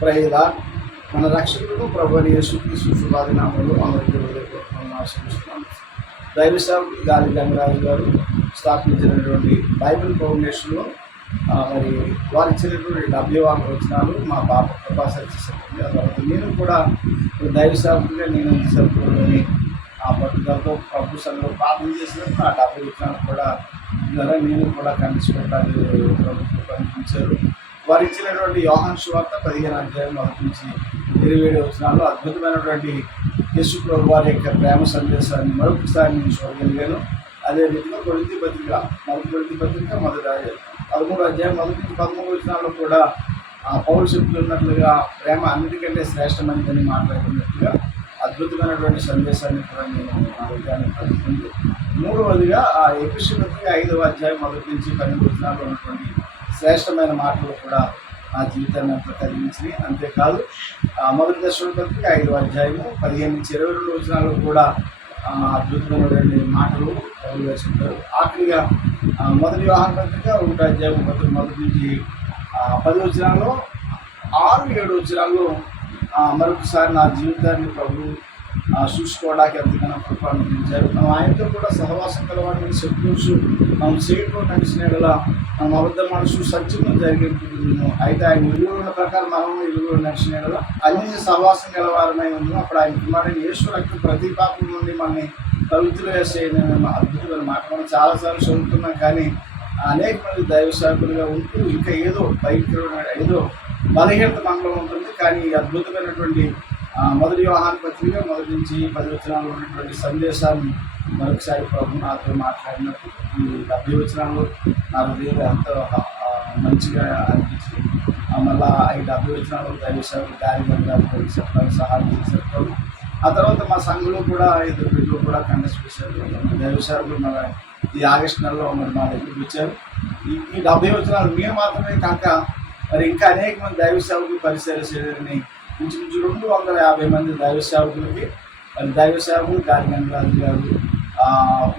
ప్రైలా మన రక్షకుడు ప్రభువైన యేసుక్రీస్తు శుభాది నామములో అందరికీ హృదయపూర్వకంగా ఆశీర్వదిస్తున్నాను. దైవ సేవకుడు గాలి గంగరాజు గారు స్థాపించినటువంటి బైబిల్ ఫౌండేషన్లో మరి వారు ఇచ్చినటువంటి 70 వచనాలు మా పాప కృపా సత్యసండి. ఆ తర్వాత నేను కూడా దైవ సేవకుడిగా నేను సేవకుడిని ఆ పట్టుదలతో ప్రభు సంఘంలో ప్రార్థన చేసినప్పుడు ఆ 70 వచనాలు కూడా ద్వారా నేను కూడా కనిపించడానికి ప్రభుత్వం కనిపించారు. వారు ఇచ్చినటువంటి యోహాను సువార్త 15వ అధ్యాయం 1 నుంచి 27 వచనాలు అద్భుతమైనటువంటి యేసు ప్రభు వారి యొక్క ప్రేమ సందేశాన్ని మరొకసారి నేను చూడగలిగాను. అదే రీతిలో కొరింథీ పత్రిక మొదటి 13వ అధ్యాయం 1 నుంచి 13 వచనాల్లో కూడా పౌలు చెప్తున్నట్లుగా ప్రేమ అన్నిటికంటే శ్రేష్టమైనదని మాట్లాడుతున్నట్లుగా అద్భుతమైనటువంటి సందేశాన్ని కూడా నేను ఆరోగ్యాన్ని పలుకుతుంది. మూడవదిగా ఆ ఎఫెసీ పత్రిక 5వ అధ్యాయం 1 నుంచి 12 వచనాలు ఉన్నటువంటి శ్రేష్టమైన మాటలు కూడా నా జీవితాన్ని అంతా కలిగించినాయి. అంతేకాదు మొదటి దశల పత్రిక 5వ అధ్యాయము 15 నుంచి 22 వచనాలు కూడా అద్భుతమైనటువంటి మాటలు చెప్పారు. ఆఖరిగా మొదటి యోహాను పత్రిక 1వ అధ్యాయం 1 నుంచి 10 వచనాల్లో 6-7 వచనాల్లో మరొకసారి నా జీవితాన్ని ప్రభు చూసుకోవడానికి ఎంతగానో కృప అనుభవించారు. మనం ఆయనతో కూడా సహవాసం కలవాడిని శత్రువుసు మనం చేయటం నడిచినలా మనం అబద్ధ మనసు సత్యంగా జరిగేట్టును. అయితే ఆయన ఇరుగుల ప్రకారం మనం ఇరుగులు నడిచినలా అన్ని సహవాసం కలవారమై ఉన్నాం. అప్పుడు ఆయన కుమారుడు యేసు రక్తం ప్రతి పాపం నుండి మనల్ని పవిత్రులు వేసే అద్భుతమైన మాట మనం చాలాసార్లు చదువుతున్నాం. కానీ అనేక మంది దైవ సేవకులుగా ఉంటూ ఇంకా ఏదో ఏదో బలహీనత మనలో ఉంటుంది. కానీ అద్భుతమైనటువంటి మొదటి యోహాను పత్రిక 1 నుంచి 10 వచనాలు ఉన్నటువంటి సందేశాన్ని మరొకసారి ప్రభు నాతో మాట్లాడినప్పుడు ఈ 70 వచనాలు నా హృదయం ఎంతో మంచిగా అనిపించింది. మళ్ళీ ఈ 70 వచనాలు దైవసేవకులు గాలి చెప్పడానికి సహాయం చేశారు. ఆ తర్వాత మా సంఘంలో కూడా 2 బిడ్డలు కూడా కండక్ట్ చేశారు. దైవసేవకులు మన ఈ ఆగస్టు నెలలో మరి మా దగ్గరికి వచ్చారు. ఈ 70 వచనాలు మీరు మాత్రమే కాక మరి ఇంకా అనేక మంది దైవ సేవకులు పరిచయం చేయని ఇంచుమించు 250 మంది దైవ సేవకులకి మరి దైవ సేవకులు గాలి గంగరాజు గారు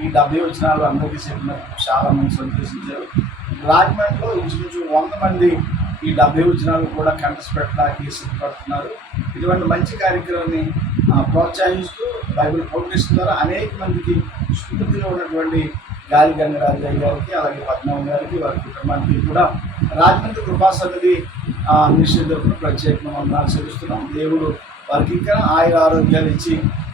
ఈ 70 వచనాలు అందరికీ చెప్పినప్పుడు చాలామంది సంతోషించారు. రాజమండ్రిలో ఇంచుమించు 100 మంది ఈ 70 వచనాలు కూడా కంటెస్ట్ పెట్టడానికి సిద్ధపడుతున్నారు. ఇటువంటి మంచి కార్యక్రమాన్ని ప్రోత్సహిస్తూ బైబిల్ ఫౌండేషన్ ద్వారా అనేక మందికి స్ఫూర్తిగా ఉన్నటువంటి గాలి గంగరాజు గారికి అలాగే పద్మనాభం గారికి వారి కుటుంబానికి కూడా రాజమండ్రి కృపా సన్నిధి నిషేధకులు ప్రత్యేకంగా వందనాలు చెల్లిస్తున్నాం. దేవుడు వారికి ఇంకా ఆరోగ్యాలు ఇచ్చి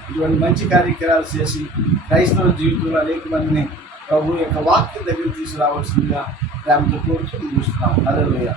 ఇటువంటి మంచి కార్యక్రమాలు చేసి క్రైస్తవ జీవితంలో అనేక మందిని ప్రభు యొక్క వాక్యం దగ్గర తీసుకురావాల్సిందిగా ప్రేమతో కోరుతూ ముగిస్తున్నాం. హల్లెలూయా.